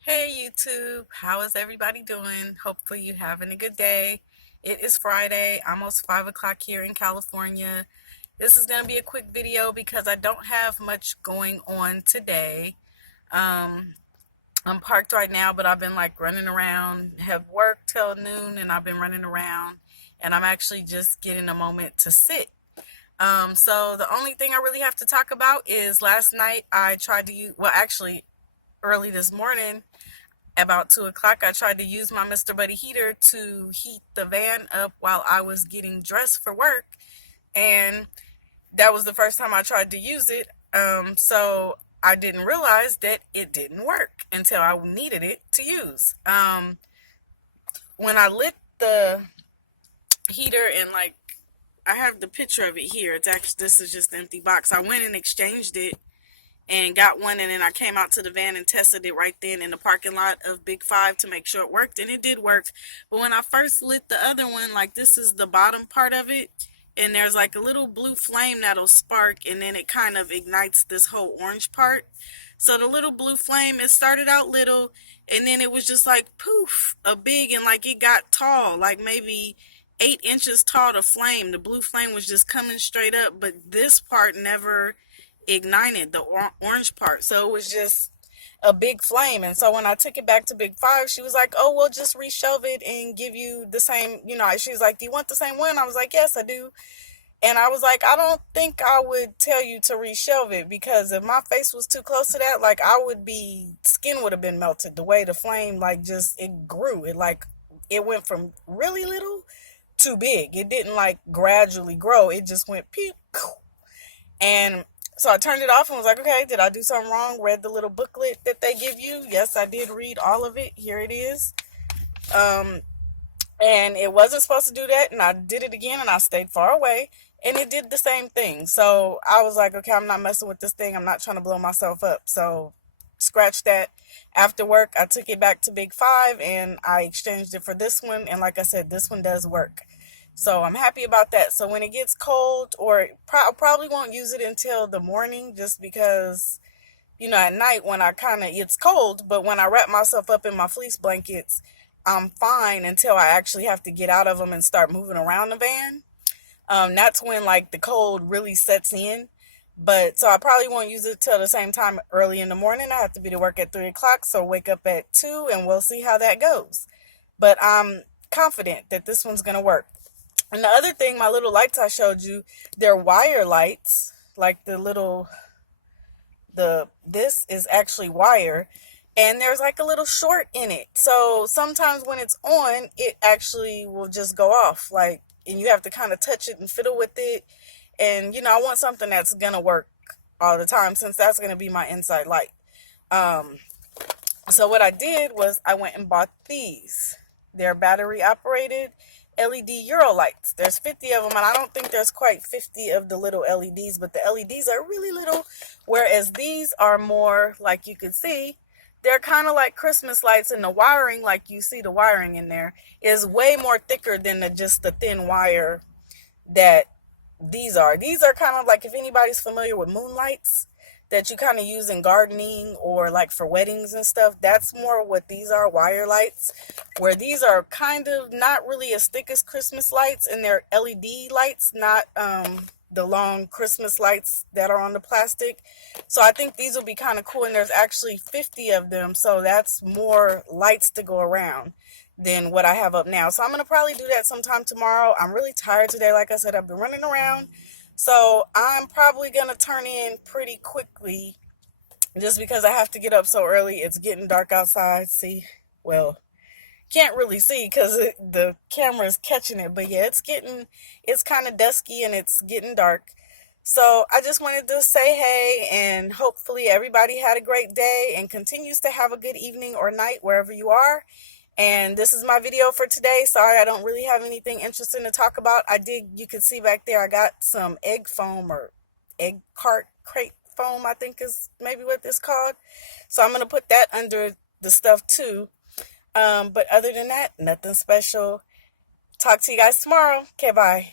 Hey YouTube, how is everybody doing? Hopefully you having a good day. It is Friday, almost 5 o'clock here in California. This is going to be a quick video because I don't have much going on today. Um, I'm parked right now, but I've been like running around, have work till noon, and I've been running around, and I'm actually just getting a moment to sit. So the only thing I really have to talk about is last night I tried to use, well, actually early this morning, about 2 o'clock, I tried to use my Mr. Buddy heater to heat the van up while I was getting dressed for work. And that was the first time I tried to use it. So I didn't realize that it didn't work until I needed it to use. When I lit the heater and like, I have the picture of it here. It's actually, this is just an empty box. I went and exchanged it and got one, and then I came out to the van and tested it right then in the parking lot of Big Five to make sure it worked, and it did work. But when I first lit the other one, like, this is the bottom part of it, and there's like a little blue flame that'll spark, and then it kind of ignites this whole orange part. So the little blue flame, it started out little, and then it was just like poof, a big, and like it got tall, like maybe 8 inches tall. The flame, the blue flame was just coming straight up, but this part never ignited, the orange part. So it was just a big flame. And so when I took it back to Big Five, she was like, oh, we'll just reshove it and give you the same, she's like, do you want the same one? I was like, yes, I do. And I was like, I don't think I would tell you to reshelve it, because if my face was too close to that, like, I would be, skin would have been melted. The way the flame, like, just, it grew. It went from really little to big. It didn't like gradually grow. It just went pew. And so I turned it off and was like, okay, did I do something wrong? Read the little booklet that they give you. Yes, I did read all of it. Here it is. Um, and it wasn't supposed to do that. And I did it again, and I stayed far away, and it did the same thing. So I was like, okay, I'm not messing with this thing. I'm not trying to blow myself up. So scratch that. After work, I took it back to Big Five and I exchanged it for this one. And like I said, this one does work. So I'm happy about that. So when it gets cold, or I probably won't use it until the morning, just because, at night when it's cold, but when I wrap myself up in my fleece blankets, I'm fine until I actually have to get out of them and start moving around the van. That's when like the cold really sets in. But so I probably won't use it till the same time early in the morning. I have to be to work at 3 o'clock, so wake up at 2, and we'll see how that goes. But I'm confident that this one's going to work. And the other thing, my little lights I showed you, they're wire lights, like this is actually wire, and there's like a little short in it. So sometimes when it's on, it actually will just go off, like, and you have to kind of touch it and fiddle with it. And I want something that's gonna work all the time, since that's gonna be my inside light. Um, so what I did was I went and bought these. They're battery operated LED Euro lights. There's 50 of them, and I don't think there's quite 50 of the little LEDs, but the LEDs are really little, whereas these are more, like you could see, they're kind of like Christmas lights, and the wiring, like you see the wiring in there, is way more thicker than just the thin wire that these are. These are kind of like, if anybody's familiar with moonlights that you kind of use in gardening or like for weddings and stuff, that's more what these are, wire lights, where these are kind of not really as thick as Christmas lights, and they're LED lights, not the long Christmas lights that are on the plastic. So I think these will be kind of cool, and there's actually 50 of them, so that's more lights to go around than what I have up now. So I'm going to probably do that sometime tomorrow. I'm really tired today. Like I said, I've been running around. So I'm probably going to turn in pretty quickly, just because I have to get up so early. It's getting dark outside. See, well, can't really see because the camera is catching it. But yeah, it's kind of dusky and it's getting dark. So I just wanted to say hey, and hopefully everybody had a great day and continues to have a good evening or night wherever you are. And this is my video for today. Sorry, I don't really have anything interesting to talk about. You could see back there, I got some egg foam, or egg crate foam, I think is maybe what this called. So I'm going to put that under the stuff too. But other than that, nothing special. Talk to you guys tomorrow. Okay, bye.